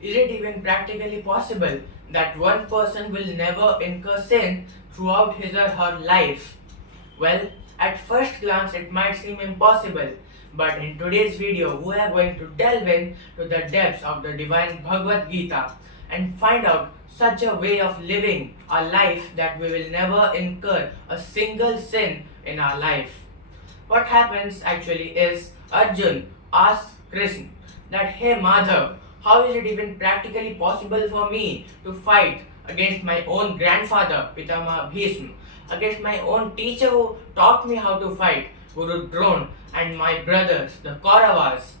Is it even practically possible that one person will never incur sin throughout his or her life? Well, at first glance it might seem impossible, but in today's video we are going to delve into the depths of the divine Bhagavad Gita and find out such a way of living a life that we will never incur a single sin in our life. What happens actually is Arjun asks Krishna that, "Hey Madhav, how is it even practically possible for me to fight against my own grandfather, Pitama Bhisma, against my own teacher who taught me how to fight, Guru Drona, and my brothers, the Kauravas?"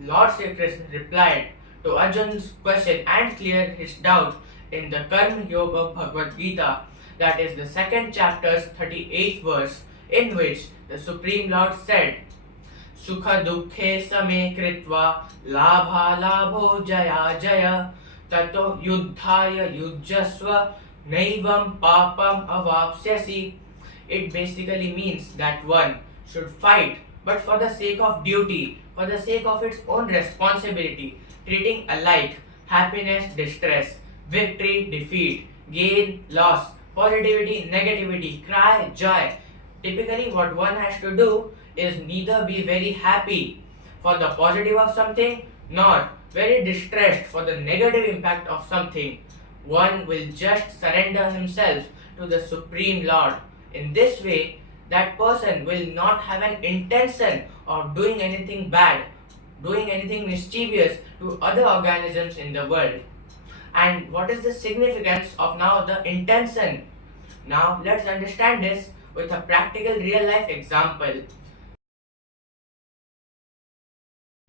Lord Sri Krishna replied to Arjun's question and cleared his doubt in the Karma Yoga Bhagavad Gita, that is the second chapter's 38th verse, in which the Supreme Lord said, Sukha dukhe same kritva labha labho jaya jaya tato yuddhaya yujjasva naivam papam avapsyasi. It basically means that one should fight, but for the sake of duty, for the sake of its own responsibility, treating alike happiness, distress, victory, defeat, gain, loss, positivity, negativity, cry, joy. Typically, what one has to do is neither be very happy for the positive of something nor very distressed for the negative impact of something. One will just surrender himself to the Supreme Lord. In this way, that person will not have an intention of doing anything bad, doing anything mischievous to other organisms in the world. And what is the significance of now the intention? Now let's understand this with a practical real life example.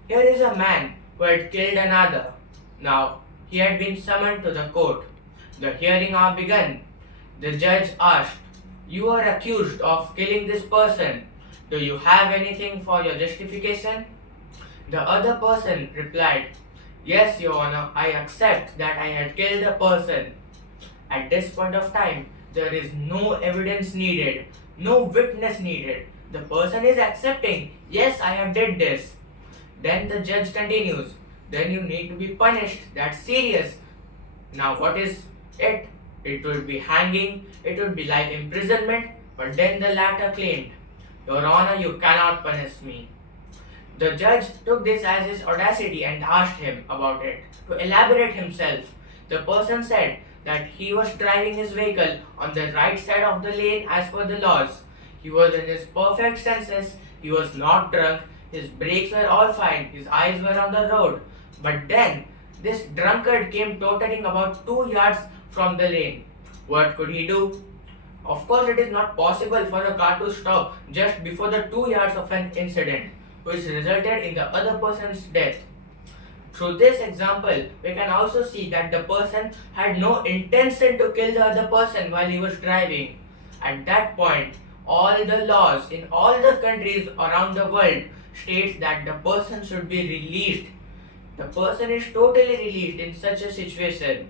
Here is a man who had killed another. Now he had been summoned to the court. The hearing now began. The judge asked, "You are accused of killing this person. Do you have anything for your justification?" The other person replied, "Yes, Your Honor, I accept that I had killed a person." At this point of time, there is no evidence needed, no witness needed. The person is accepting, "Yes, I have did this." Then the judge continues, "Then you need to be punished. That's serious." Now what is it? It would be hanging, it would be life imprisonment, but then the latter claimed, "Your Honor, you cannot punish me." The judge took this as his audacity and asked him about it. To elaborate himself, the person said that he was driving his vehicle on the right side of the lane as per the laws. He was in his perfect senses, he was not drunk, his brakes were all fine, his eyes were on the road. But then, this drunkard came tottering about 2 yards from the lane. What could he do? Of course, it is not possible for a car to stop just before the 2 yards of an incident, which resulted in the other person's death. Through this example, we can also see that the person had no intention to kill the other person while he was driving. At that point, all the laws in all the countries around the world states that the person should be released. The person is totally released in such a situation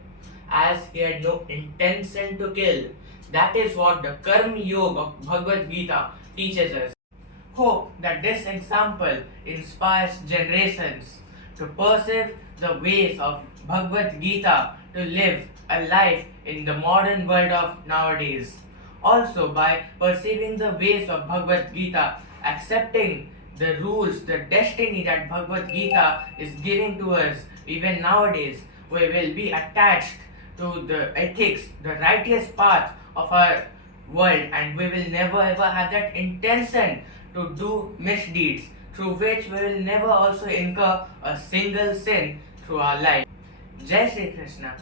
as he had no intention to kill. That is what the Karma Yoga of Bhagavad Gita teaches us. Hope that this example inspires generations to perceive the ways of Bhagavad Gita to live a life in the modern world of nowadays. Also, by perceiving the ways of Bhagavad Gita, accepting the rules, the destiny that Bhagavad Gita is giving to us even nowadays, we will be attached to the ethics, the righteous path of our world, and we will never ever have that intention to do misdeeds through which we will never also incur a single sin through our life. Jai Shri Krishna.